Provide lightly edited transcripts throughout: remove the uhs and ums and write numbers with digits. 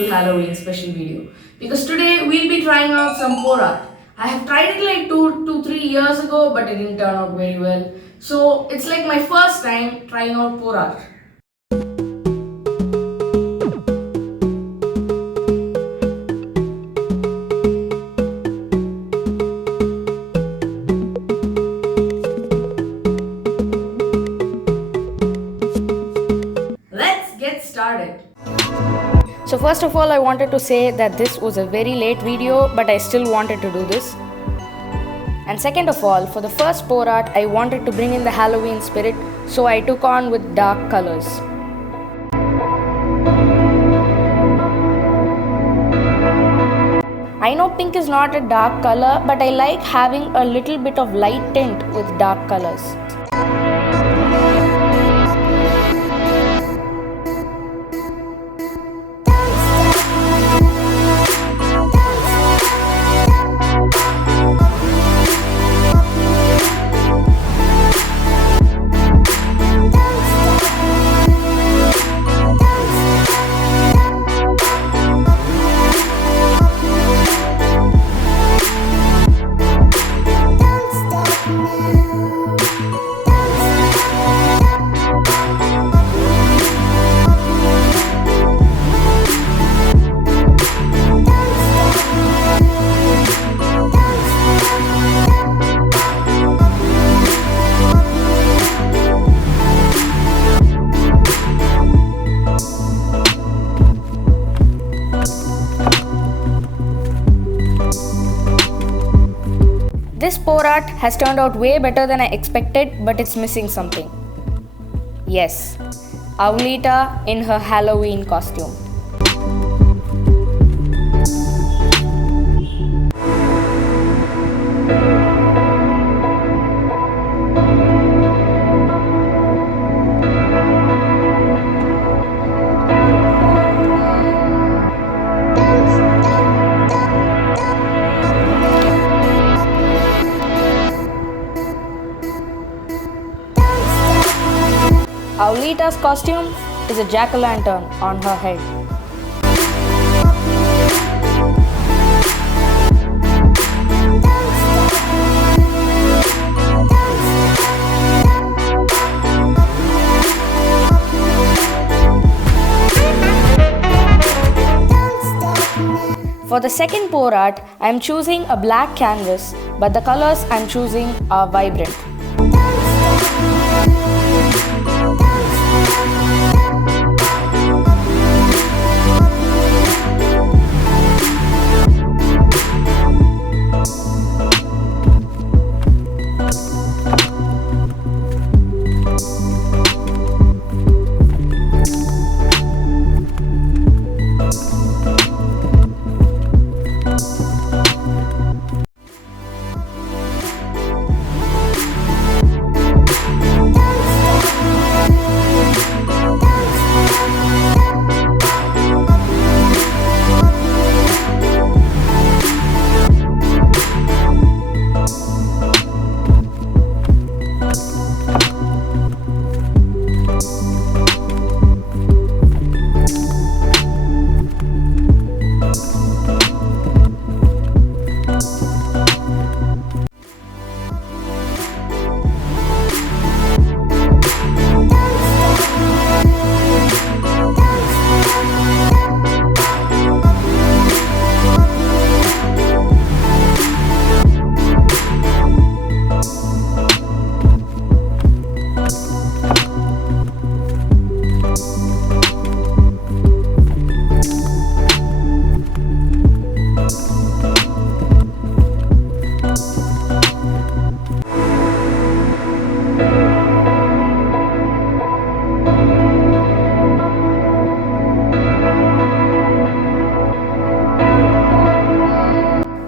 full Halloween special video because today we'll be trying out some pour art. I have tried it like 3 years ago, but it didn't turn out very well. So it's like my first time trying out pour art. Let's get started. So first of all, I wanted to say that this was a very late video, but I still wanted to do this. And second of all, for the first pour art, I wanted to bring in the Halloween spirit, so I took on with dark colors. I know pink is not a dark color, but I like having a little bit of light tint with dark colors. This pour art has turned out way better than I expected, but it's missing something. Yes, Aulita in her Halloween costume. Aulita's costume is a jack-o'-lantern on her head. For the second pour art, I am choosing a black canvas, but the colors I am choosing are vibrant.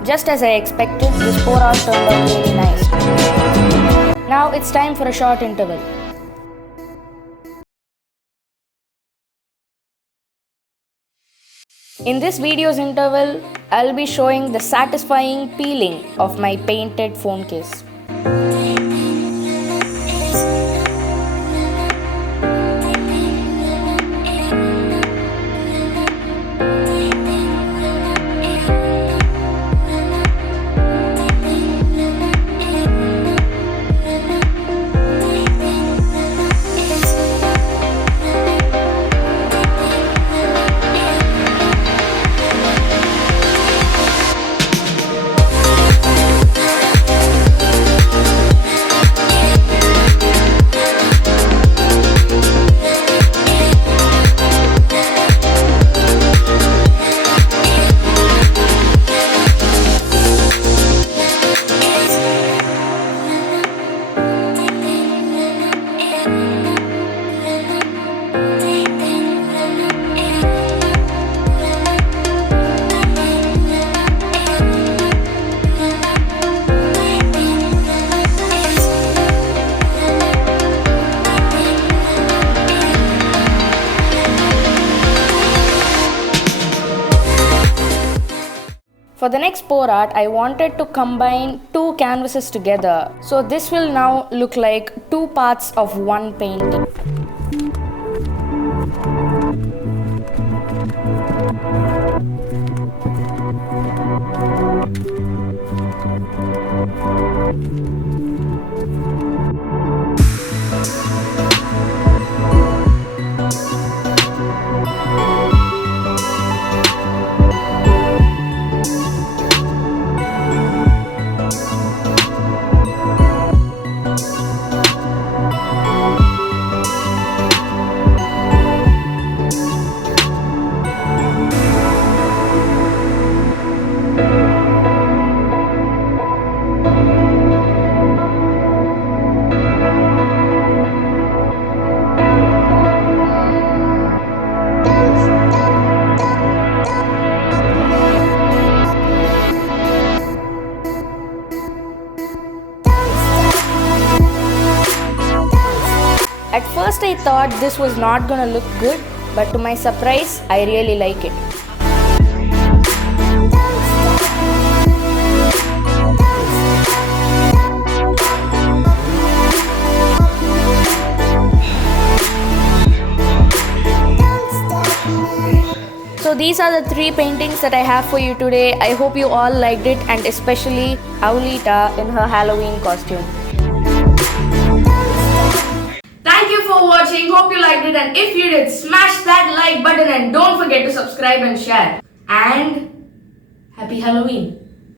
Just as I expected, this pour art turned out really nice. Now it's time for a short interval. In this video's interval, I'll be showing the satisfying peeling of my painted phone case. For the next pour art, I wanted to combine two canvases together. So this will now look like two parts of one painting. At first I thought this was not gonna look good, but to my surprise, I really like it. So these are the three paintings that I have for you today. I hope you all liked it, and especially Aulita in her Halloween costume. Thank you for watching. Hope you liked it, and if you did, smash that like button and don't forget to subscribe and share. And happy Halloween.